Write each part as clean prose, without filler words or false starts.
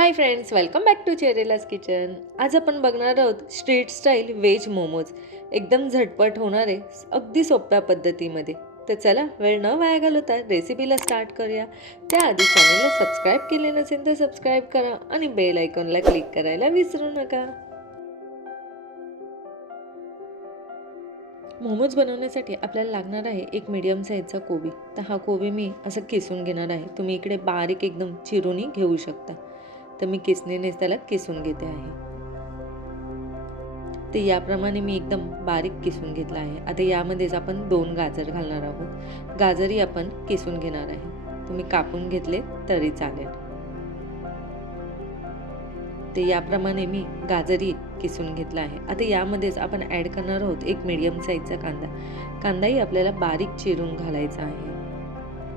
High friends, welcome back to चेरेलाज kitchen. आज आपण बघणार आहोत स्ट्रीट स्टाईल व्हेज मोमोज. एकदम झटपट होणारे, अगदी सोप्या पद्धतीमध्ये. तर चला वेळ न वाया घालवता रेसिपीला स्टार्ट करूया. त्याआधी चॅनलला सबस्क्राईब केले नसेल तर सबस्क्राईब करा आणि बेल आयकॉनला क्लिक करायला विसरू नका. मोमोज बनवण्यासाठी आपल्याला लागणार आहे एक मीडियम साईजचा कोबी. तर हा कोबी मी असं किसून घेणार आहे. तुम्ही इकडे बारीक एकदम चिरूनही घेऊ शकता. तर मी किसणीनेच त्याला किसून घेते आहे. तर याप्रमाणे मी एकदम बारीक किसून घेतला आहे. आता यामध्येच आपण 2 गाजर घालणार आहोत. गाजरही आपण किसून घेणार आहे. तुम्ही कापून घेतले तरी चालेल. ते याप्रमाणे मी गाजरही किसून घेतला आहे. आता यामध्येच आपण ॲड करणार आहोत एक मीडियम साईजचा कांदा. कांदाही आपल्याला बारीक चिरून घालायचा आहे.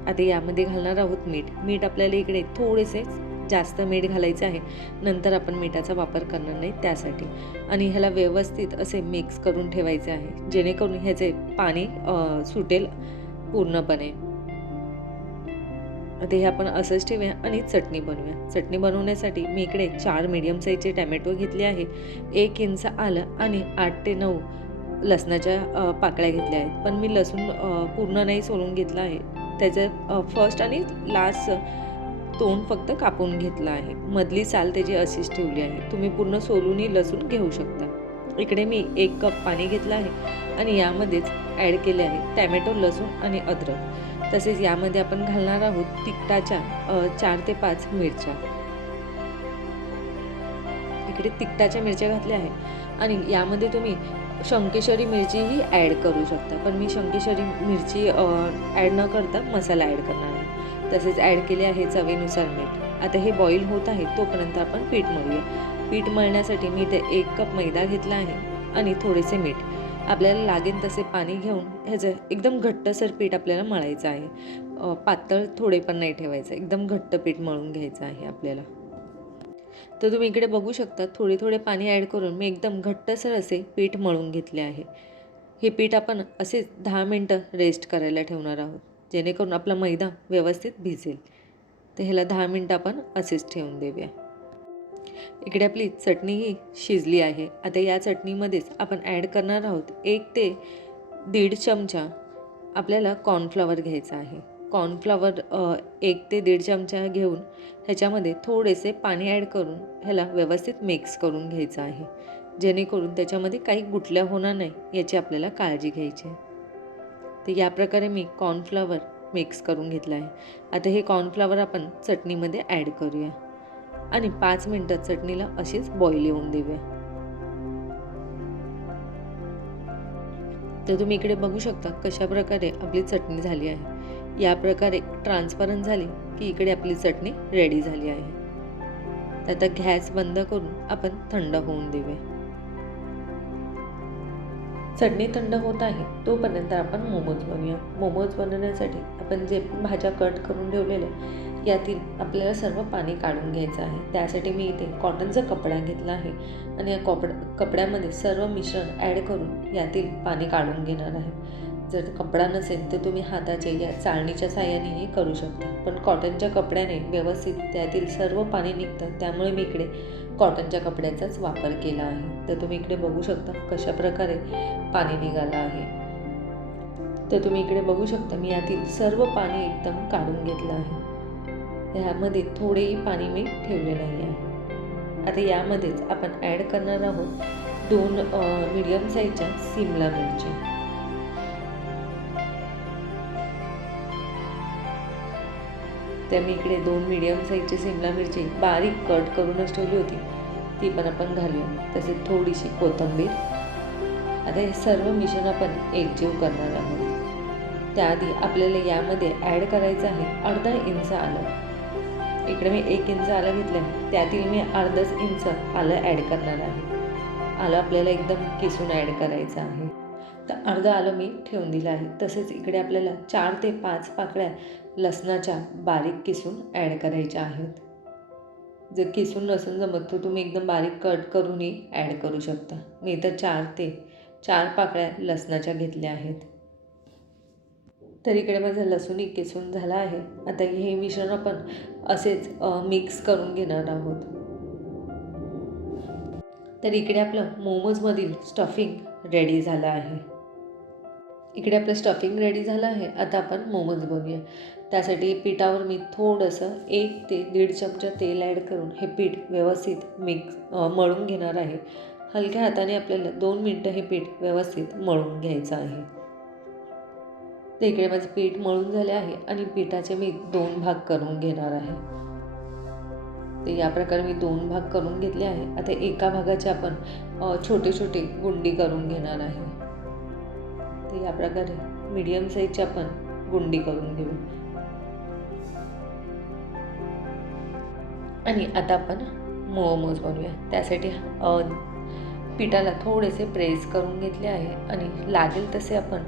आता यामध्ये घालणार आहोत मीठ. मीठ आपल्याला इकडे थोडेसे जास्त मीठ घालायचं आहे. नंतर आपण मिठाचा वापर करणार नाही त्यासाठी. आणि ह्याला व्यवस्थित असे मिक्स करून ठेवायचे आहे, जेणेकरून ह्याचे पाणी सुटेल पूर्णपणे. आता हे आपण असंच ठेवूया आणि चटणी बनवूया. चटणी बनवण्यासाठी मी इकडे 4 मीडियम साईजचे टॅमॅटो घेतले आहे, 1 इंच आलं आणि 8 ते 9 लसणाच्या पाकळ्या घेतल्या आहेत. पण मी लसूण पूर्ण नाही सोलून घेतला आहे. त्याचं फर्स्ट आणि लास्ट तोंड फक्त कापून घेतलं आहे. मधली साल त्याची अशीच ठेवली आहे. तुम्ही पूर्ण सोलूनही लसूण घेऊ शकता. इकडे मी 1 कप पाणी घेतलं आहे आणि यामध्येच ॲड केले आहे टॅमॅटो, लसूण आणि अद्रक. तसेच यामध्ये आपण घालणार आहोत तिखटाच्या 4 ते 5 मिरच्या. इकडे तिखटाच्या मिरच्या घातल्या आहे आणि यामध्ये तुम्ही शंकेश्वरी मिरचीही ॲड करू शकता. पण मी शंकेश्वरी मिरची ॲड न करता मसाला ॲड करणार आहे. तसेच ॲड केले आहे चवीनुसार मीठ. आता हे बॉईल होत आहे तोपर्यंत आपण पीठ मळूया. पीठ मळण्यासाठी मी इथे 1 कप मैदा घेतला आहे आणि थोडेसे मीठ. आपल्याला लागेल तसे पाणी घेऊन ह्याचं एकदम घट्टसर पीठ आपल्याला मळायचं आहे. पातळ थोडे पण नाही ठेवायचं, एकदम घट्ट पीठ मळून घ्यायचं आहे आपल्याला. तर तुम्ही इकडे बघू शकता थोडे थोडे पाणी ॲड करून मी एकदम घट्टसर असे पीठ मळून घेतले आहे. हे पीठ आपण असेच 10 मिनटं रेस्ट करायला ठेवणार आहोत, जेणेकरून आपला मैदा व्यवस्थित भिजेल. तर ह्याला 10 मिनटं आपण असेच ठेवून देऊया. इकडे आपली चटणीही शिजली आहे. आता या चटणीमध्येच आपण ॲड करणार आहोत 1 ते 1.5 चमचा आपल्याला कॉर्नफ्लॉवर घ्यायचा आहे. कॉर्नफ्लॉवर 1 ते 1.5 चमचा घेऊन ह्याच्यामध्ये थोडेसे पाणी ॲड करून ह्याला व्यवस्थित मिक्स करून घ्यायचं आहे, जेणेकरून त्याच्यामध्ये काही गुठल्या होणार नाही याची आपल्याला काळजी घ्यायची आहे. तर या प्रकारे मी कॉर्नफ्लॉवर मिक्स करून घेतलं आहे. आता हे कॉर्नफ्लॉवर आपण चटणीमध्ये ॲड करूया आणि 5 मिनटं चटणीला अशीच बॉईल येऊन देऊया. तर तुम्ही इकडे बघू शकता कशा प्रकारे आपली चटणी झाली आहे. या प्रकारे ट्रान्सपरंट झाली की इकडे आपली चटणी रेडी झाली आहे. तर आता गॅस बंद करून आपण थंड होऊन देऊया. चटणी थंड होत आहे तोपर्यंत आपण मोमोज बनवूया. मोमोज बनवण्यासाठी आपण जे भाज्या कट करून ठेवलेल्या यातील आपल्याला सर्व पाणी काढून घ्यायचं आहे. त्यासाठी मी इथे कॉटनचा कपडा घेतला आहे आणि या कपड्यामध्ये सर्व मिश्रण ॲड करून यातील पाणी काढून घेणार आहे. जर कपडा नसेल तर तुम्ही हाताचे या चाळणीच्या साहाय्यानेही करू शकता, पण कॉटनच्या कपड्याने व्यवस्थित त्यातील सर्व पाणी निघतं. त्यामुळे मी इकडे कॉटनच्या कपड्याचाच वापर केला आहे. तर तुम्ही इकडे बघू शकता कशा प्रकारे पाणी निघालं आहे. तर तुम्ही इकडे बघू शकता मी यातील सर्व पाणी एकदम काढून घेतलं आहे. ह्यामध्ये थोडेही पाणी मी ठेवले नाही आहे. आता यामध्येच आपण ॲड करणार आहोत 2 मीडियम साईजच्या सिमला मिरची. त्या मी इकडे 2 मीडियम साईजची सिमला मिरची बारीक कट करूनच ठेवली होती, ती पण आपण घालूया. तसेच थोडीशी कोथिंबीर. आता हे सर्व मिश्रण आपण एकजीव करणार आहोत. त्याआधी आपल्याला यामध्ये ॲड करायचं आहे अर्धा इंच आलं. इकडे मी 1 इंच आलं घेतलं, त्यातील मी अर्धाच इंच आलं ॲड करणार आहे. आलं आपल्याला एकदम किसून ॲड करायचं आहे. तर अर्धं आलं मी ठेवून दिलं आहे. तसेच इकडे आपल्याला 4 ते 5 पाकळ्या लसणाच्या बारीक किसून ॲड करायच्या आहेत. जर किसून नसून जमत तर तुम्ही एकदम बारीक कट करूनही ॲड करू शकता. मी इथं 4 ते 4 पाकळ्या लसणाच्या घेतल्या आहेत. तर इकडे माझा लसूणही किसून झाला आहे. आता हे मिश्रण आपण असेच मिक्स करून घेणार आहोत. तर इकडे आपलं मोमोजमधील स्टफिंग रेडी झालं आहे. इकडे आपलं स्टफिंग रेडी झालं आहे. आता आपण मोमोज बनवूया. त्यासाठी पिठावर मी थोडंसं 1 ते 1.5 चमचा तेल ॲड करून हे पीठ व्यवस्थित मळून घेणार आहे. हलक्या हाताने आपल्याला 2 मिनटं हे पीठ व्यवस्थित मळून घ्यायचं आहे. तर इकडे माझं पीठ मळून झाले आहे आणि पिठाचे मी 2 भाग करून घेणार आहे. तर या प्रकारे मी 2 भाग करून घेतले आहे. आता एका भागाचे आपण छोटे छोटे गुंडी करून घेणार आहे. तर या प्रकारे मीडियम साईजची आपण गुंडी करून घेऊ. आणि आता आपण मोमोज बनवूया. त्यासाठी पिठाला थोडेसे प्रेस करून घेतले आहे आणि लागेल तसे आपण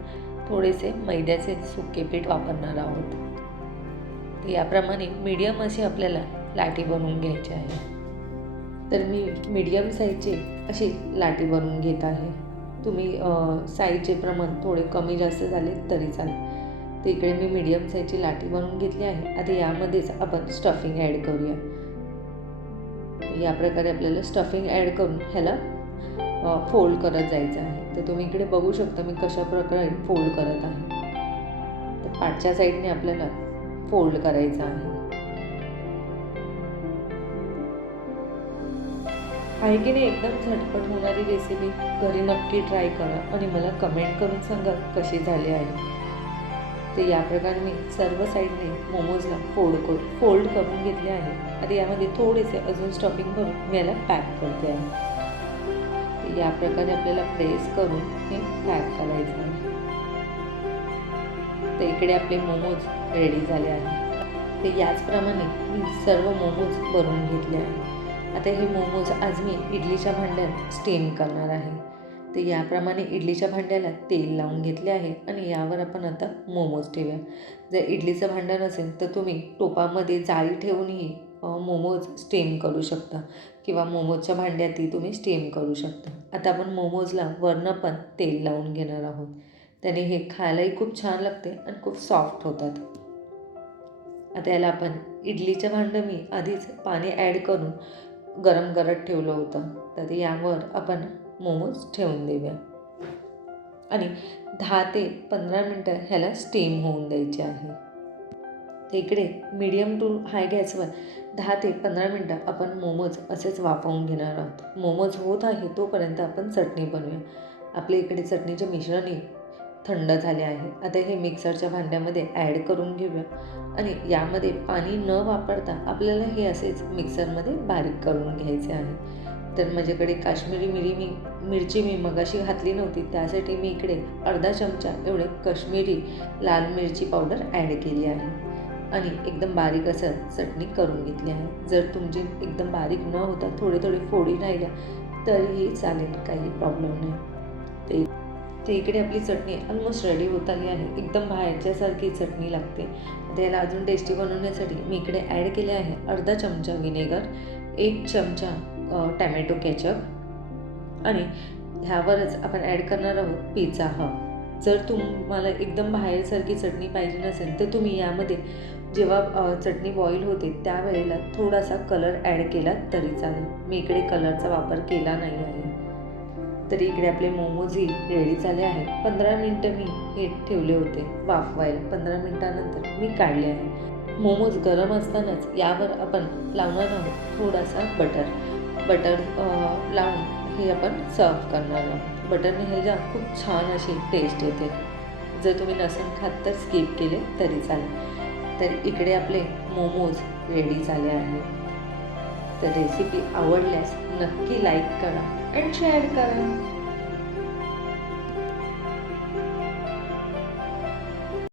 थोडेसे मैद्याचे सुके पीठ वापरणार आहोत. तर याप्रमाणे मीडियम अशी आपल्याला लाटी बनवून घ्यायची आहे. तर मी मीडियम साईजची अशी लाटी बनवून घेत आहे. तुम्ही साईजचे प्रमाण थोडे कमी जास्त झाले तरी चालेल. तर इकडे मी मीडियम साईजची लाटी बनवून घेतली आहे. आता यामध्येच आपण स्टफिंग ॲड करूया. या प्रकारे आपल्याला स्टफिंग ॲड करून ह्याला फोल्ड करत जायचं आहे. तर तुम्ही इकडे बघू शकता मी कशा प्रकारे फोल्ड करत आहे. तर पाठच्या साईडने आपल्याला फोल्ड करायचं आहे. आहे की नाही एकदम झटपट होणारी रेसिपी. घरी नक्की ट्राय करा आणि मला कमेंट करून सांगा कशी झाली आहे. तर या प्रकारे मी सर्व साईडने मोमोजला फोल्ड करून घेतले आहे. आता यामध्ये थोडेसे अजून स्टफिंग भरून मी याला पॅक करते आहे. तर या प्रकारे आपल्याला प्रेस करून हे पॅक करायचं आहे. तर इकडे आपले मोमोज रेडी झाले आहे. तर याचप्रमाणे मी सर्व मोमोज बनवून घेतले आहे. आता हे मोमोज आज मी इडलीच्या भांड्यात स्टीम करणार आहे. तर याप्रमाणे इडलीच्या भांड्याला तेल लावून घेतले आहे आणि यावर आपण आता मोमोज ठेवूया. जर इडलीचं भांडं नसेल तर तुम्ही टोपामध्ये जाळी ठेवूनही मोमोज स्टीम करू शकता किंवा मोमोजच्या भांड्यातही तुम्ही स्टीम करू शकता. आता आपण मोमोजला वरनं पण तेल लावून घेणार आहोत. त्याने हे खायलाही खूप छान लागते आणि खूप सॉफ्ट होतात. आता याला आपण इडलीचं भांडं मी आधीच पाणी ॲड करून गरम करत ठेवलं होतं. तर यावर आपण मोमोज ठेवून देऊया आणि 10 ते 15 मिनटं ह्याला स्टीम होऊन द्यायचे आहे. तर इकडे मीडियम टू हाय गॅसवर 10 ते 15 मिनटं आपण मोमोज असेच वाफवून घेणार आहोत. मोमोज होत आहे तोपर्यंत आपण चटणी बनवूया. आपल्या इकडे चटणीचे मिश्रणही थंड झाले आहे. आता हे मिक्सरच्या भांड्यामध्ये ॲड करून घेऊया आणि यामध्ये पाणी न वापरता आपल्याला हे असेच मिक्सरमध्ये बारीक करून घ्यायचे आहे. तर माझ्याकडे काश्मीरी मिरची मी मगाशी घातली नव्हती. त्यासाठी मी इकडे अर्धा चमचा एवढे काश्मीरी लाल मिरची पावडर ॲड केली आहे आणि एकदम बारीक असं चटणी करून घेतली आहे. जर तुमची एकदम बारीक न होता थोडी फोडी राहिल्या तरीही चालेल, काही प्रॉब्लेम नाही. तर इकडे आपली चटणी ऑलमोस्ट रेडी होत आली आहे. एकदम बाहेरच्यासारखी चटणी लागते. त्याला अजून टेस्टी बनवण्यासाठी मी इकडे ॲड केले आहे अर्धा चमचा विनेगर, 1 चमचा टॅमॅटो केचप आणि ह्यावरच आपण ॲड करणार आहोत पिझ्झा हब. जर तुम्हाला एकदम बाहेरसारखी चटणी पाहिजे नसेल तर तुम्ही यामध्ये जेव्हा चटणी बॉईल होते त्यावेळेला थोडासा कलर ॲड केला तरी चालेल. मी इकडे कलरचा वापर केला नाही आहे. तरी इकडे आपले मोमोजही रेडी झाले आहे. 15 मिनटं मी हे ठेवले होते वाफवायला. 15 मिनटानंतर मी काढले आहे. मोमोज गरम असतानाच यावर आपण लावणार आहोत थोडासा बटर लावून हे आपण सर्व करणार आहोत. बटरने ह्याला खूप छान अशी टेस्ट येते. जर तुम्ही नसेल खात तर स्किप केले तरी चालेल. तर इकडे आपले मोमोज रेडी झाले आहे. तर रेसिपी आवडल्यास नक्की लाईक करा आणि शेअर करा.